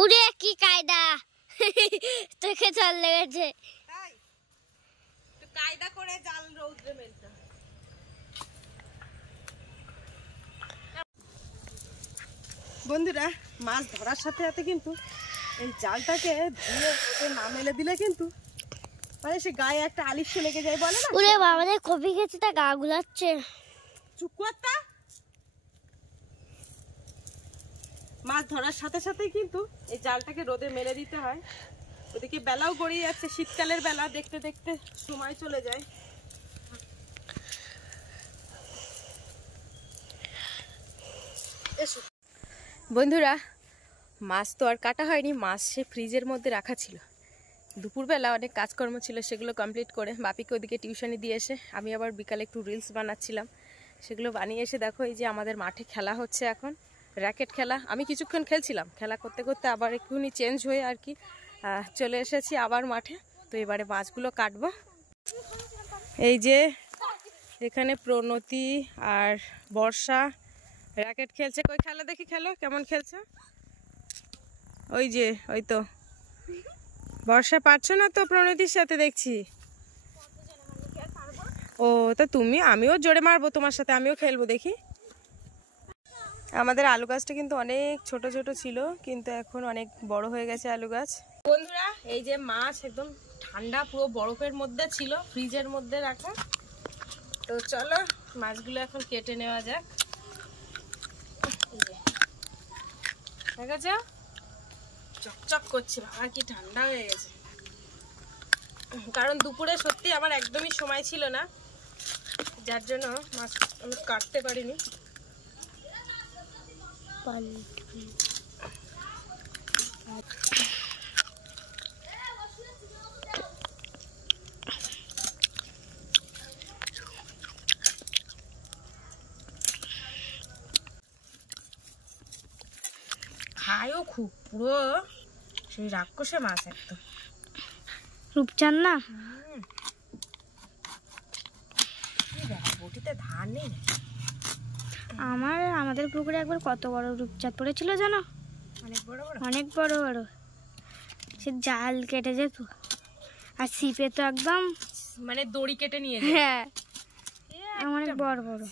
উড়ে কি কায়দা তোকে জল লেগেছে তাই তো কায়দা করে জাল রৌদ্রে মেলতে। বন্ধুরা মাছ ধরার সাথে সাথে কিন্তু এই জালটাকে ধুয়ে ওকে না মেলে দিলে কিন্তু মানে সে গায়ে একটা আলিস্য লেগে যায় বলে না। উড়ে বাবা রে কপি খেতে তা গা গুলাচ্ছে। চুপ করতা। মাছ ধরার সাথে সাথেই কিন্তু এই জালটাকে রোদে মেলে দিতে হয়। ওদিকে বেলাও গড়িয়ে যাচ্ছে, শীতকালের বেলা, দেখতে দেখতে সময় চলে যায়। বন্ধুরা মাছ তো আর কাটা হয়নি, মাছ সে ফ্রিজের মধ্যে রাখা ছিল। দুপুরবেলা অনেক কাজকর্ম ছিল, সেগুলো কমপ্লিট করে বাপিকে ওদিকে টিউশনি দিয়ে এসে আমি আবার বিকালে একটু রিলস বানাচ্ছিলাম। সেগুলো বানিয়ে এসে দেখো এই যে আমাদের মাঠে খেলা হচ্ছে এখন, র্যাকেট খেলা। আমি কিছুক্ষণ খেলছিলাম, খেলা করতে করতে আবার একটুখানি চেঞ্জ হয়ে আর কি চলে এসেছি আবার মাঠে। তো এবারে মাছগুলো কাটবো। এই যে এখানে প্রণতি আর বর্ষা র্যাকেট খেলছে। কই খেলা দেখি, খেলো কেমন খেলছে। ওই যে ওই তো বর্ষা পারছো না তো প্রণতির সাথে দেখছি। ও তা তুমি, আমিও জোরে মারবো তোমার সাথে, আমিও খেলবো দেখি। আমাদের আলু গাছটা কিন্তু অনেক ছোট ছোট ছিল, কিন্তু এখন অনেক বড় হয়ে গেছে আলু গাছ। বন্ধুরা এই যে মাছ একদম ঠান্ডা পুরো বরফের মধ্যে ছিল, ফ্রিজের মধ্যে রাখা। তো চলো মাছগুলো এখন কেটে নেওয়া যাক। ঠিক আছে, চকচক করছে, আর কি ঠান্ডা হয়ে গেছে। কারণ দুপুরে সত্যি আমার একদমই সময় ছিল না, যার জন্য মাছ আমি কাটতে পারিনি। খায়ও খুব, পুরো সেই রাক্ষসে মাছ একদম। রূপচাঁদ না বটিতে ধান নেই। আমাদের পুকুরে একবার কত বড় রূপচাঁদ পড়েছিল জানো? অনেক বড় বড়, অনেক বড় বড়। সে জাল কেটে যেত, আর ছিপে তো একদম মানে দড়ি কেটে নিয়ে যায়। হ্যাঁ অনেক বড় বড়।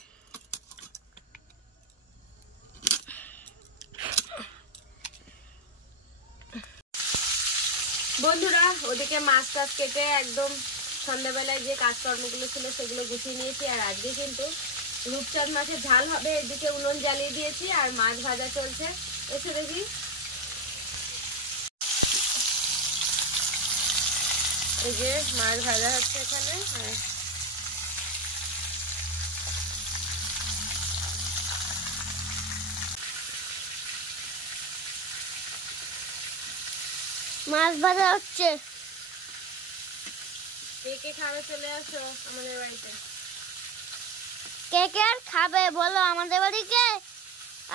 বন্ধুরা ওদিকে মাছ টাছ কেটে একদম সন্ধ্যাবেলায় যে কাজকর্মগুলো ছিল সেগুলো গুছিয়ে নিয়েছি। আর আজকে কিন্তু রূপচাঁদ মাছের ঝাল হবে। এদিকে উনুন জ্বালিয়ে দিয়েছি আর মাছ ভাজা চলছে। এসে দেখি এই যে মাছ ভাজা হচ্ছে এখানে। মাছ ভাজা হচ্ছে। কে কে খাবে চলে আসো আমাদের বাড়িতে। কে কে আর খাবে বলো আমাদের বাড়িতে?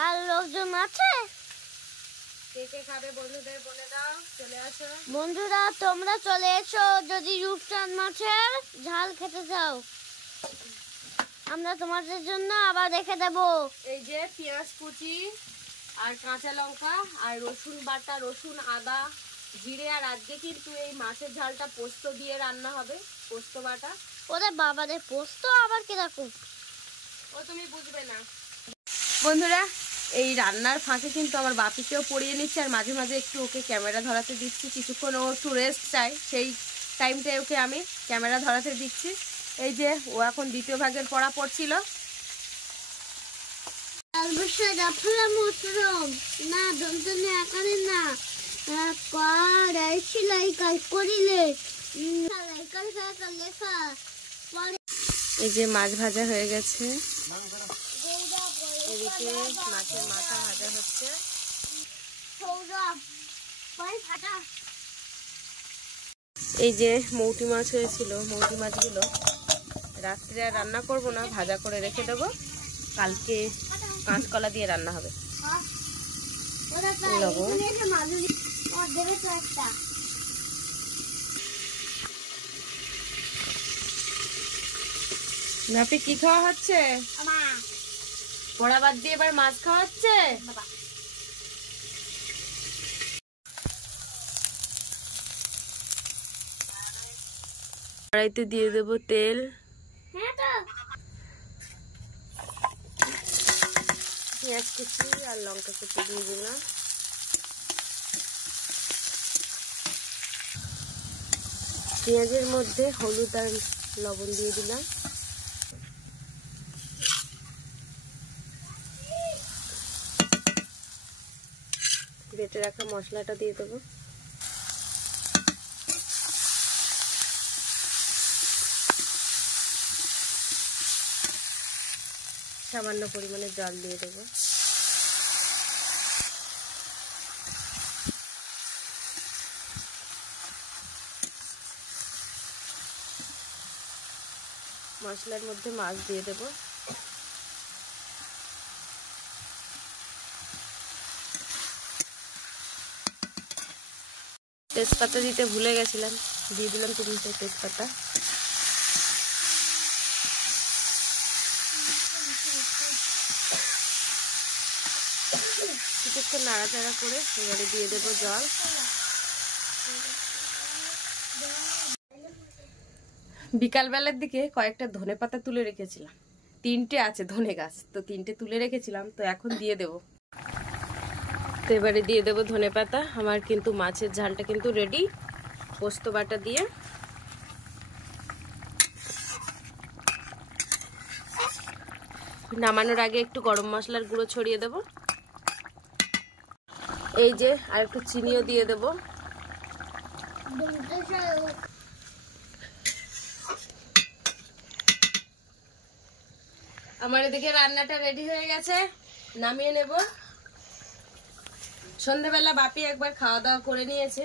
আর লোকজন আছে? কে কে খাবে বন্ধুদের বলে দাও, চলে আসো। বন্ধুরা তোমরা চলে এসো যদি রূপচাঁদ মাছের ঝাল খেতে চাও, আমরা তোমাদের জন্য আবার রেখে দেবো। এই যে পেঁয়াজ কুচি আর কাঁচা লঙ্কা আর রসুন বাটা, রসুন আদা জিরে। আর আজকে কিন্তু এই মাছের ঝালটা পোস্ত দিয়ে রান্না হবে, পোস্ত বাটা। ওরে বাবা রে, পোস্ত আবার কিরকম? ও তুমি বুঝবে না। বন্ধুরা এই রান্নার ফাঁকে কিন্তু আমার বাপিকেও পড়িয়ে নিচ্ছে, আর মাঝে মাঝে একটু ওকে ক্যামেরা ধরাতে দিচ্ছি। কিছুক্ষণ ও একটু রেস্ট চাই, সেই টাইমটায় ওকে আমি ক্যামেরা ধরাতে দিচ্ছি। এই যে ও এখন দ্বিতীয় ভাগের পড়া পড়ছিল। না দন্তনে আকারে না সেলাই কাজ করিলে লেখা। এই যে মাছ ভাজা হয়ে গেছে, এদিকে মাছের মাথা ভাজা হচ্ছে। এই যে মৌটি মাছ হয়েছিল, মৌটি মাছগুলো রাত্রে আর রান্না করবো না, ভাজা করে রেখে দেবো, কালকে কাঁচকলা দিয়ে রান্না হবে। নাপি কি খাওয়া হচ্ছে? পড়া বাদ দিয়ে এবার মাছ খাওয়া হচ্ছে। কড়াইতে দিয়ে দেব তেল। পেঁয়াজ কুচি আর লঙ্কা কুচি দিয়ে দিলাম। পেঁয়াজের মধ্যে হলুদ আর লবণ দিয়ে দিলাম। বেটে রাখা মশলাটা দিয়ে দেবো। সামান্য পরিমাণে জল দিয়ে দেবো। মশলার মধ্যে মাছ দিয়ে দেব। তেজপাতা দিতে ভুলে গেছিলাম, দিয়ে দিলাম 3টে তেজপাতা। কিছুক্ষণ নাড়াচাড়া করে এবারে দিয়ে দেবো জল। বিকালবেলার দিকে কয়েকটা ধনেপাতা তুলে রেখেছিলাম, 3টে আছে ধনে গাছ, তো 3টে তুলে রেখেছিলাম, তো এখন দিয়ে দেব। তো এবারে দিয়ে দেবো ধনেপাতা। আমার কিন্তু মাছের ঝালটা কিন্তু রেডি, পোস্ত বাটা দিয়ে। নামানোর আগে একটু গরম মশলার গুঁড়ো ছড়িয়ে দেব। এই যে আর একটু চিনিও দিয়ে দেব। আমার এদিকে রান্নাটা রেডি হয়ে গেছে, নামিয়ে নেব। সন্ধ্যাবেলা বাপি একবার খাওয়া দাওয়া করে নিয়েছে,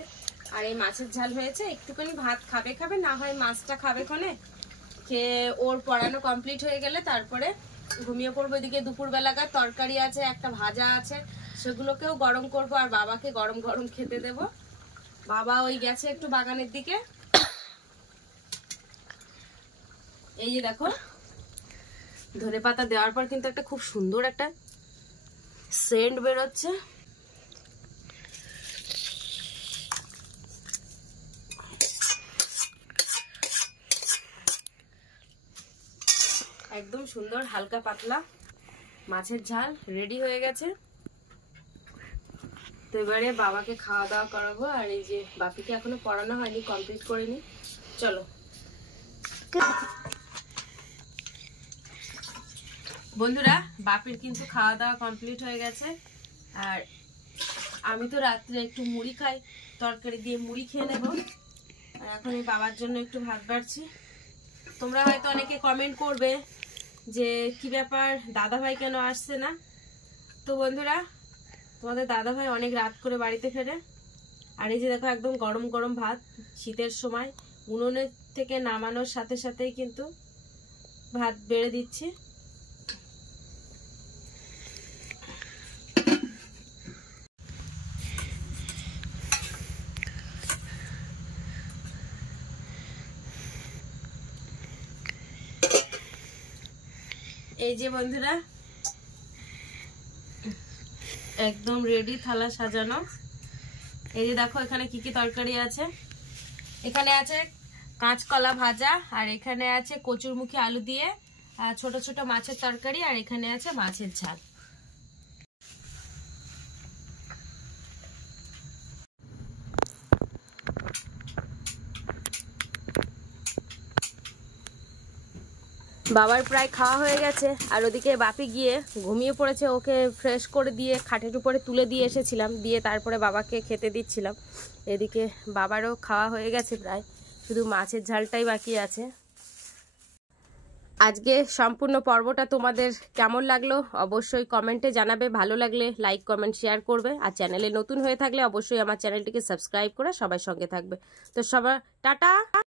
আর এই মাছের ঝাল হয়েছে। একটুখানি ভাত খাবে না হয় মাছটা খাবে ক্ষণে, খেয়ে ওর পড়ানো কমপ্লিট হয়ে গেলে তারপরে ঘুমিয়ে পড়বো। এদিকে দুপুরবেলাকার তরকারি আছে, একটা ভাজা আছে, সেগুলোকেও গরম করব আর বাবাকে গরম গরম খেতে দেব। বাবা ওই গেছে একটু বাগানের দিকে। এই যে দেখো, ধনেপাতা দেওয়ার পর কিন্তু একটা খুব সুন্দর একটা সেন্ট বেরোচ্ছে। একদম সুন্দর হালকা পাতলা মাছের ঝাল রেডি হয়ে গেছে। তো এবারে বাবাকে খাওয়া দাওয়া করাবো। আর এই যে বাপিকে এখনো পড়ানো হয়নি, কমপ্লিট করিনি। চলো বন্ধুরা, বাপির কিন্তু খাওয়া দাওয়া কমপ্লিট হয়ে গেছে। আর আমি তো রাত্রে একটু মুড়ি খাই, তরকারি দিয়ে মুড়ি খেয়ে নেব। আর এখন এই বাবার জন্য একটু ভাত বাড়ছি। তোমরা হয়তো অনেকে কমেন্ট করবে যে কি ব্যাপার, দাদা ভাই কেন আসছে না। তো বন্ধুরা, তোমাদের দাদা ভাই অনেক রাত করে বাড়িতে ফেরে। আর এই যে দেখো, একদম গরম গরম ভাত, শীতের সময় উনুনের থেকে নামানোর সাথে সাথেই কিন্তু ভাত বেড়ে দিচ্ছি। এই যে বন্ধুরা, একদম রেডি, থালা সাজানো। এই যে দেখো এখানে কি কি তরকারি আছে। এখানে আছে কাঁচকলা ভাজা, আর এখানে আছে কচুরমুখী আলু দিয়ে ছোট ছোট মাছের তরকারি, আর এখানে আছে মাছের ঝাল। বাবার প্রায় খাওয়া হয়ে গেছে, আর ওদিকে বাপি গিয়ে ঘুমিয়ে পড়েছে। ওকে ফ্রেশ করে দিয়ে খাটের উপরে তুলে দিয়ে এসেছিলাম, দিয়ে তারপরে বাবাকে খেতে দিচ্ছিলাম। এদিকে বাবারও খাওয়া হয়ে গেছে প্রায়, শুধু মাছের ঝালটাই বাকি আছে। আজকে সম্পূর্ণ পর্বটা তোমাদের কেমন লাগলো অবশ্যই কমেন্টে জানাবে। ভালো লাগলে লাইক কমেন্ট শেয়ার করবে, আর চ্যানেলে নতুন হয়ে থাকলে অবশ্যই আমার চ্যানেলটিকে সাবস্ক্রাইব করে সবার সঙ্গে থাকবে। তো সবার টাটা।